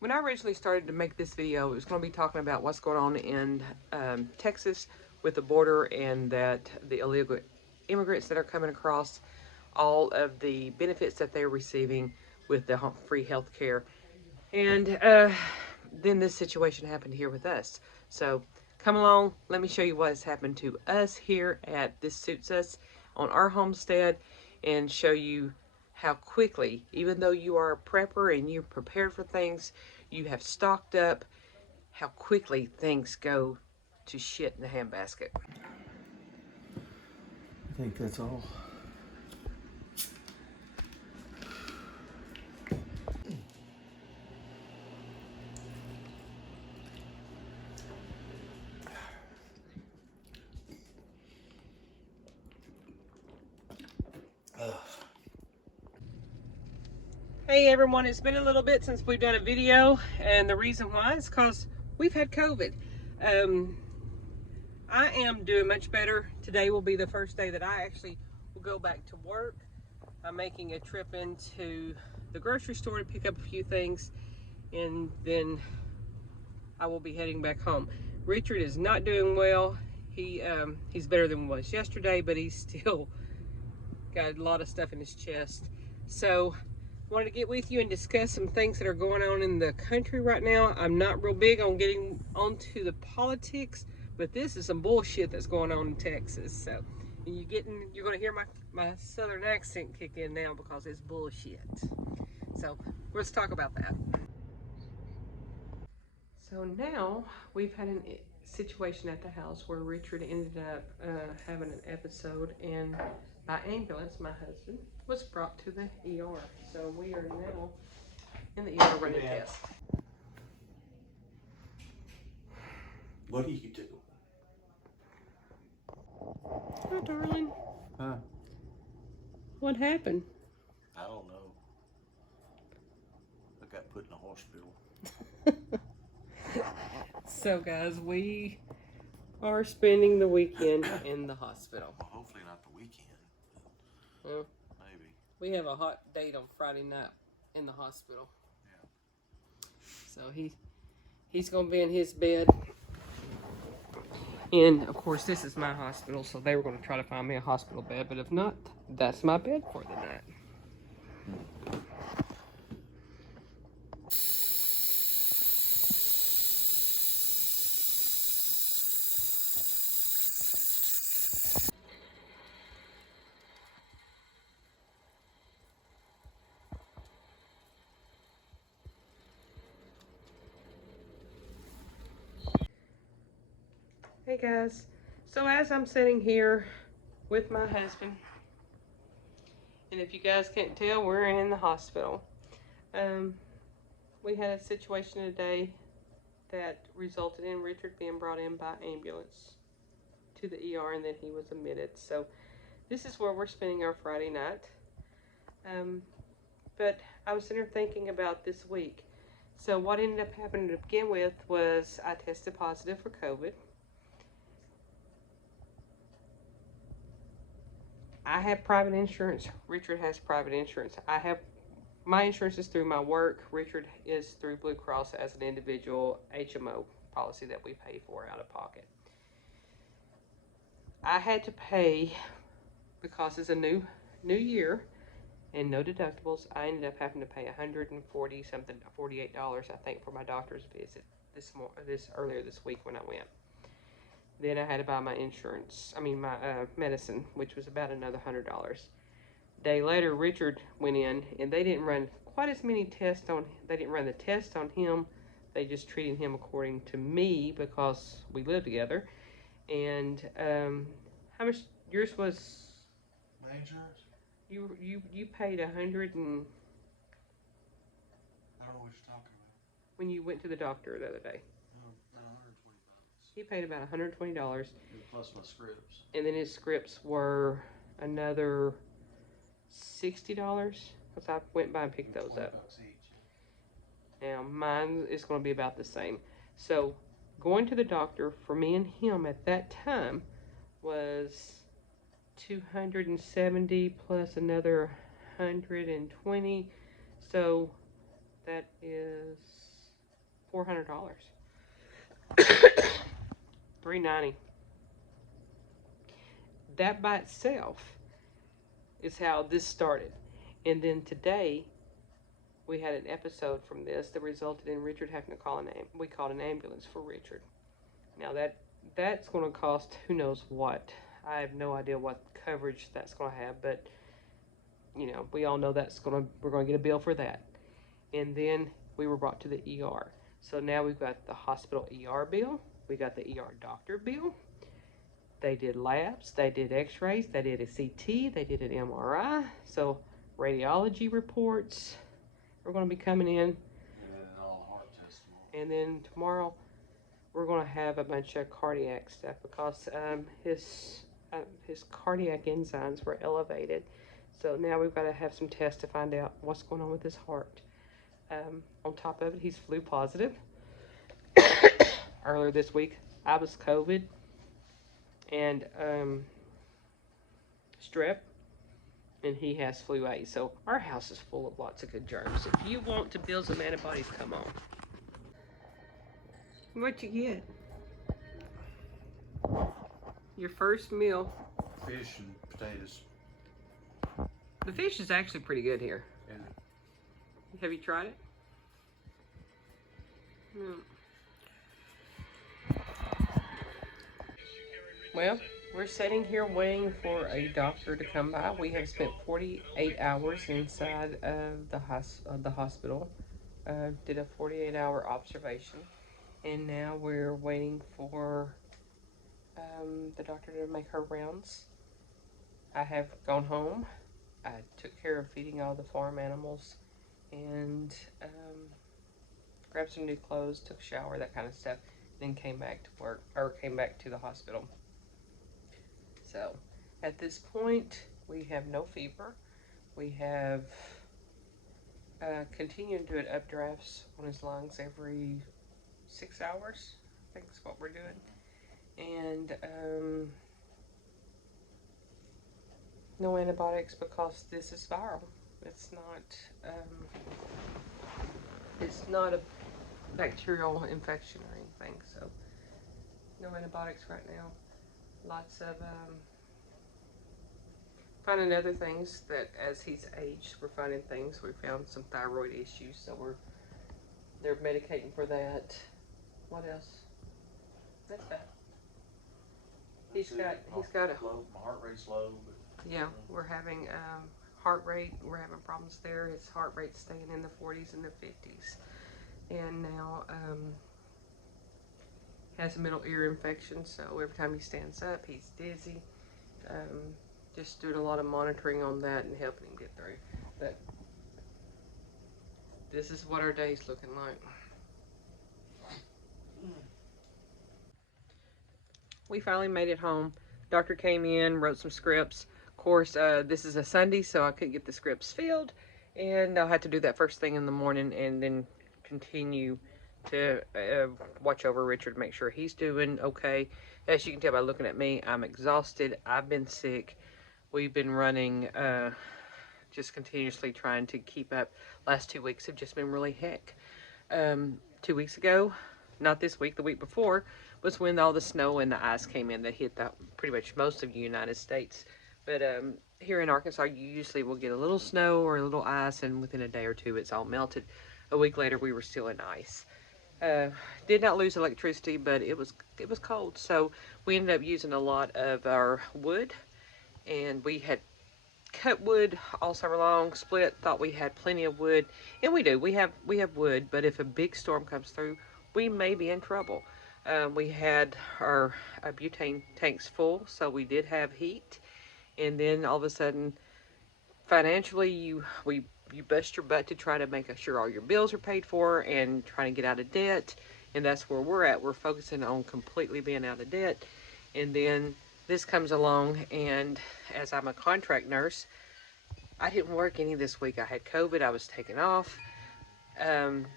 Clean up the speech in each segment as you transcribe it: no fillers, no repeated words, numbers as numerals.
When I originally started to make this video, it was going to be talking about what's going on in Texas with the border and that the illegal immigrants that are coming across, all of the benefits that they're receiving with the free health care. And then this situation happened here with us. So come along, let me show you what has happened to us here at This Suits Us on our homestead and show you how quickly, even though you are a prepper and you're prepared for things, you have stocked up, how quickly things go to shit in the handbasket. I think that's all. Hey everyone, it's been a little bit since we've done a video, and the reason why is because we've had COVID. I am doing much better. Today will be the first day that I actually will go back to work. I'm making a trip into the grocery store to pick up a few things, and then I will be heading back home. Richard is not doing well. He's better than he was yesterday, but he's still got a lot of stuff in his chest. So wanted to get with you and discuss some things that are going on in the country right now. I'm not real big on getting onto the politics, but this is some bullshit that's going on in Texas. So you're gonna hear my southern accent kick in now because it's bullshit. So let's talk about that. So now we've had a situation at the house where Richard ended up having an episode, and by ambulance, my husband was brought to the ER. So we are now in the ER running tests. What do you do? Hi, darling. Huh? What happened? I don't know. I got put in a hospital. So, guys, we are spending the weekend in the hospital. Well, hopefully not the weekend. Well, maybe. we have a hot date on Friday night in the hospital. Yeah. So he's gonna be in his bed. And of course, this is my hospital, so they were going to try to find me a hospital bed, but if not, that's my bed for the night. Hey guys, so as I'm sitting here with my husband, and if you guys can't tell, we're in the hospital. We had a situation today that resulted in Richard being brought in by ambulance to the ER, and then he was admitted. So this is where we're spending our Friday night. But I was sitting here thinking about this week. So what ended up happening to begin with was I tested positive for COVID. I have private insurance. Richard has private insurance. My insurance is through my work. Richard is through Blue Cross as an individual HMO policy that we pay for out of pocket. I had to pay, because it's a new year and no deductibles, I ended up having to pay $140 something, $48 I think, for my doctor's visit earlier this week when I went. Then I had to buy my medicine, which was about another $100. A day later, Richard went in, and they didn't run quite as many tests on. They didn't run the test on him. They just treated him according to me because we live together. And how much yours was? My insurance? You paid 100 and. I don't know what you're talking about. When you went to the doctor the other day. $120. He paid about $120. Plus my scripts. And then his scripts were another $60 because I went by and picked those up. Each. Now mine is going to be about the same. So going to the doctor for me and him at that time was $270 plus another $120. So that is $400. $390. That by itself is how this started. And then today, we had an episode from this that resulted in Richard having to call we called an ambulance for Richard. Now that's going to cost who knows what. I have no idea what coverage that's going to have, but you know, we all know we're going to get a bill for that. And then we were brought to the ER. So now we've got the hospital ER bill. We got the ER doctor bill. They did labs, they did x-rays, they did a CT, they did an MRI. So radiology reports are going to be coming in. And then all heart tests tomorrow. And then tomorrow we're going to have a bunch of cardiac stuff because his cardiac enzymes were elevated. So now we've got to have some tests to find out what's going on with his heart. On top of it, he's flu positive. Earlier this week, I was COVID and strep, and he has flu A. So our house is full of lots of good germs. If you want to build some antibodies, come on. What you get? Your first meal. Fish and potatoes. The fish is actually pretty good here. Yeah. Have you tried it? No. Well, we're sitting here waiting for a doctor to come by. We have spent 48 hours inside of the hospital. Did a 48-hour observation. And now we're waiting for the doctor to make her rounds. I have gone home. I took care of feeding all the farm animals and grabbed some new clothes, took a shower, that kind of stuff, then came back to work, or came back to the hospital. So at this point, we have no fever. We have continued to do updrafts on his lungs every 6 hours, I think is what we're doing. And no antibiotics because this is viral. It's not a bacterial infection or anything, so no antibiotics right now. Lots of finding other things that as he's aged, we're finding things. We found some thyroid issues, so they're medicating for that. What else? That's bad. He's got a low. My heart rate's low, but yeah. We're having heart rate. We're having problems there. His heart rate's staying in the 40s and the 50s, and now has a middle ear infection. So every time he stands up, he's dizzy. Just doing a lot of monitoring on that and helping him get through. But this is what our day's looking like. We finally made it home. Doctor came in, wrote some scripts. Of course, this is a Sunday, so I couldn't get the scripts filled. And I'll have to do that first thing in the morning and then continue to watch over Richard, make sure he's doing okay. As you can tell by looking at me, I'm exhausted. I've been sick. We've been running just continuously trying to keep up. Last 2 weeks have just been really heck. 2 weeks ago, not this week, the week before, was when all the snow and the ice came in that hit pretty much most of the United States. But here in Arkansas, you usually will get a little snow or a little ice, and within a day or two, it's all melted. A week later, we were still in ice. Did not lose electricity, but it was cold. So we ended up using a lot of our wood, and we had cut wood all summer long, split, thought we had plenty of wood, and we do. We have wood, but if a big storm comes through, we may be in trouble. We had our butane tanks full, so we did have heat. And then all of a sudden, financially, you bust your butt to try to make sure all your bills are paid for and trying to get out of debt. And that's where we're at. We're focusing on completely being out of debt. And then this comes along, and as I'm a contract nurse, I didn't work any this week. I had COVID. I was taken off.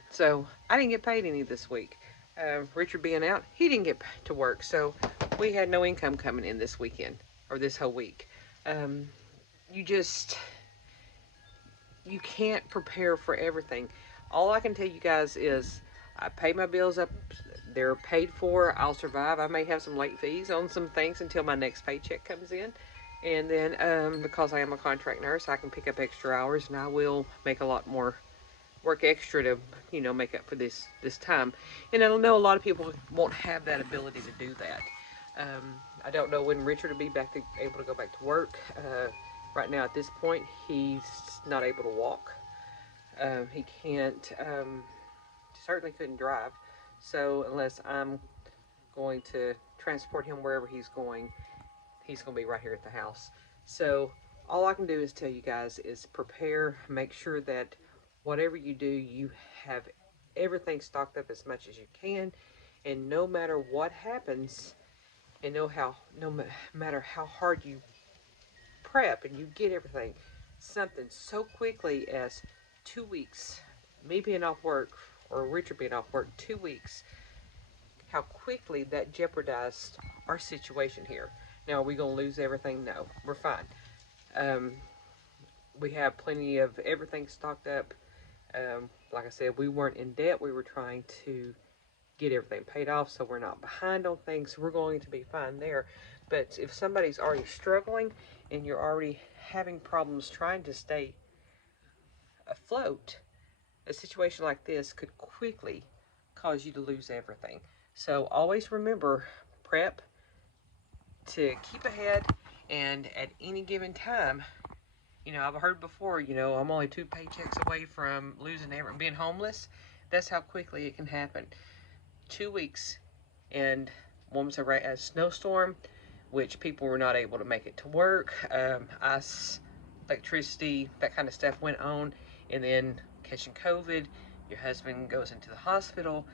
So I didn't get paid any this week. Richard being out, he didn't get to work. So we had no income coming in this weekend or this whole week. You can't prepare for everything. All I can tell you guys is I pay my bills up. They're paid for. I'll survive. I may have some late fees on some things until my next paycheck comes in. And then because I am a contract nurse, I can pick up extra hours, and I will make a lot more work extra to, make up for this time. And I know a lot of people won't have that ability to do that. I don't know when Richard will be able to go back to work. Right now, at this point, he's not able to walk. He can't, certainly couldn't drive. So unless I'm going to transport him wherever he's going to be right here at the house. So all I can do is tell you guys is prepare, make sure that whatever you do, you have everything stocked up as much as you can, and no matter what happens, and no matter how hard you prep and you get everything, something so quickly as 2 weeks, me being off work or Richard being off work 2 weeks, how quickly that jeopardized our situation here. Now, are we going to lose everything? No, we're fine. We have plenty of everything stocked up. Like I said, we weren't in debt. We were trying to get everything paid off, so we're not behind on things. We're going to be fine there. But if somebody's already struggling and you're already having problems trying to stay afloat, a situation like this could quickly cause you to lose everything. So always remember, prep to keep ahead, and at any given time, I've heard before, I'm only 2 paychecks away from losing everything, being homeless. That's how quickly it can happen. 2 weeks, and one was a snowstorm, which people were not able to make it to work. Ice, electricity, that kind of stuff went on, and then catching COVID, your husband goes into the hospital.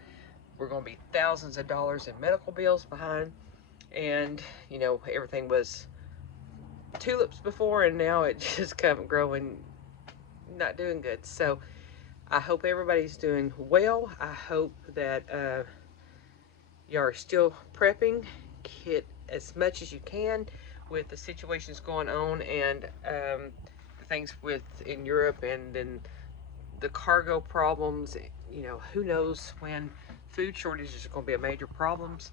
We're going to be thousands of dollars in medical bills behind, and everything was tulips before, and now it just come growing, not doing good. So I hope everybody's doing well. I hope that you are still prepping. Get as much as you can with the situations going on, and the things in Europe, and then the cargo problems. Who knows when food shortages are going to be a major problems.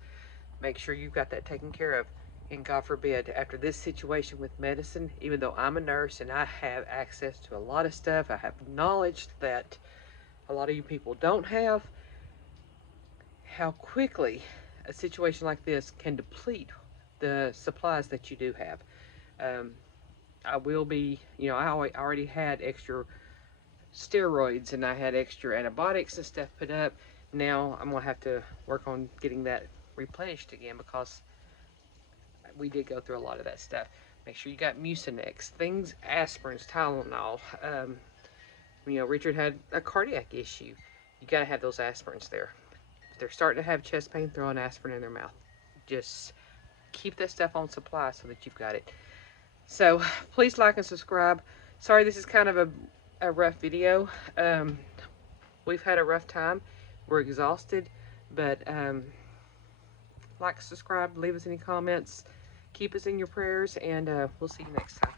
Make sure you've got that taken care of. And God forbid, after this situation with medicine, even though I'm a nurse and I have access to a lot of stuff, I have knowledge that a lot of you people don't have, how quickly a situation like this can deplete the supplies that you do have. I will be, I already had extra steroids and I had extra antibiotics and stuff put up. Now I'm going to have to work on getting that replenished again, because we did go through a lot of that stuff. Make sure you got Mucinex, things, aspirins, Tylenol. Richard had a cardiac issue. You got to have those aspirins there. If they're starting to have chest pain, throw an aspirin in their mouth. Just keep that stuff on supply so that you've got it. So please like and subscribe. Sorry, this is kind of a rough video. We've had a rough time. We're exhausted, but like, subscribe, leave us any comments. Keep us in your prayers, and we'll see you next time.